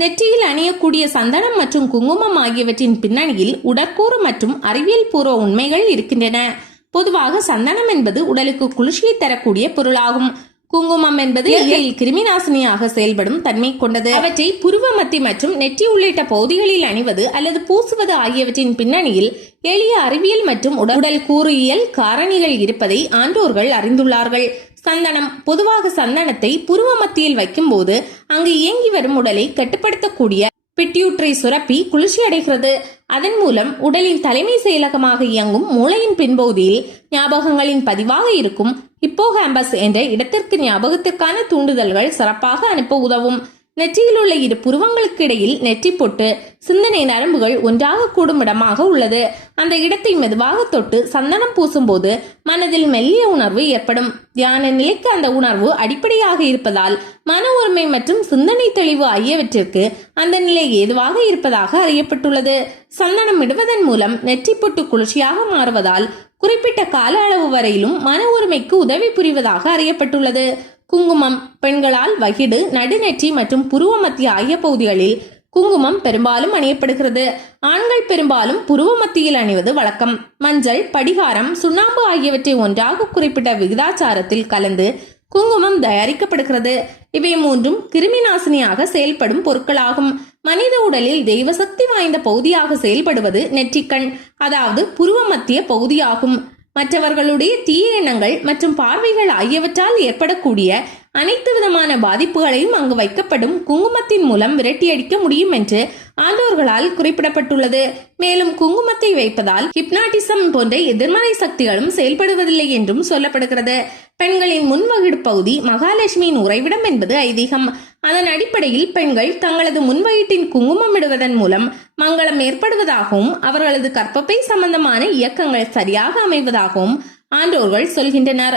நெற்றியில் அணியக்கூடிய சந்தனம் மற்றும் குங்குமம் ஆகியவற்றின் பின்னணியில் உடற்கூறு மற்றும் அறிவியல் பூர்வ உண்மைகள் இருக்கின்றன. பொதுவாக சந்தனம் என்பது உடலுக்கு குளிர்ச்சியை தரக்கூடிய பொருளாகும். குங்குமம் என்பது இயற்கையில் கிருமி நாசினியாக செயல்படும் தன்மை கொண்டது. அவற்றை புருவ மத்தி மற்றும் நெற்றி உள்ளிட்ட பகுதிகளில் அணிவது அல்லது பூசுவது ஆகியவற்றின் பின்னணியில் எளிய அறிவியல் மற்றும் உடல் கூறியல் காரணிகள் இருப்பதை ஆன்றோர்கள் அறிந்துள்ளார்கள். சந்தனம். பொதுவாக சந்தனத்தை புருவ மத்தியில் வைக்கும் போது அங்கு இயங்கி வரும் உடலை கட்டுப்படுத்தக்கூடிய பிட்யூட்டரி சுரப்பி குளிர்ச்சி அடைகிறது. அதன் மூலம் உடலின் தலைமை செயலகமாக இயங்கும் மூளையின் பின்பகுதியில் ஞாபகங்களின் பதிவாக இருக்கும் ஹிப்போகாம்பஸ் என்ற இடத்திற்கு ஞாபகத்திற்கான தூண்டுதல்கள் சிறப்பாக அனுப்ப உதவும். நெற்றியில் உள்ள இரு புருவங்களுக்கு இடையில் நெற்றி பொட்டு சிந்தனை நரம்புகள் ஒன்றாக கூடும் இடமாக உள்ளது. அந்த இடத்தை மெதுவாக தொட்டு சந்தனம் பூசும் போது மனதில் மெல்லிய உணர்வு ஏற்படும். தியான நிலைக்கு அந்த உணர்வு அடிப்படையாக இருப்பதால் மன ஒருமை மற்றும் சிந்தனை தெளிவு ஆகியவற்றிற்கு அந்த நிலை ஏதுவாக இருப்பதாக அறியப்பட்டுள்ளது. சந்தனம் இடுவதன் மூலம் நெற்றி பொட்டு குளிர்ச்சியாக மாறுவதால் குறிப்பிட்ட கால அளவு வரையிலும் மன ஒருமைக்கு உதவி புரிவதாக அறியப்பட்டுள்ளது. குங்குமம். பெண்களால் வகிடு, நடுநெற்றி மற்றும் புருவ மத்திய ஆகிய பகுதிகளில் குங்குமம் பெரும்பாலும் அணியப்படுகிறது. ஆண்கள் பெரும்பாலும் புருவ மத்தியில் அணிவது வழக்கம். மஞ்சள், படிகாரம், சுண்ணாம்பு ஆகியவற்றை ஒன்றாக குறிப்பிட்ட விகிதாச்சாரத்தில் கலந்து குங்குமம் தயாரிக்கப்படுகிறது. இவை மூன்றும் கிருமி நாசினியாக செயல்படும் பொருட்களாகும். மனித உடலில் தெய்வ சக்தி வாய்ந்த பகுதியாக செயல்படுவது நெற்றிக்கண், அதாவது புருவ மத்திய பகுதியாகும். மற்றவர்களுடைய தீய எண்ணங்கள் மற்றும் பார்வைகள் ஆகியவற்றால் ஏற்படக்கூடிய அனைத்து விதமான பாதிப்புகளையும் அங்கு வைக்கப்படும் குங்குமத்தின் மூலம் விரட்டியடிக்க முடியும் என்று ஆண்டோர்களால் குறிப்பிடப்பட்டுள்ளது. மேலும் குங்குமத்தை வைப்பதால் ஹிப்னாட்டிசம் போன்ற எதிர்மறை சக்திகளும் செயல்படுவதில்லை என்றும் சொல்லப்படுகிறது. பெண்களின் முன்வகிடு பகுதி மகாலட்சுமியின் உறைவிடம் என்பது ஐதீகம். அதன் அடிப்படையில் பெண்கள் தங்களது முன்வயிற்றின் குங்குமம் இடுவதன் மூலம் மங்களம் ஏற்படுவதாகவும் அவர்களது கர்ப்பப்பை சம்பந்தமான இயக்கங்கள் சரியாக அமைவதாகவும் ஆண்டோர்கள் சொல்கின்றனர்.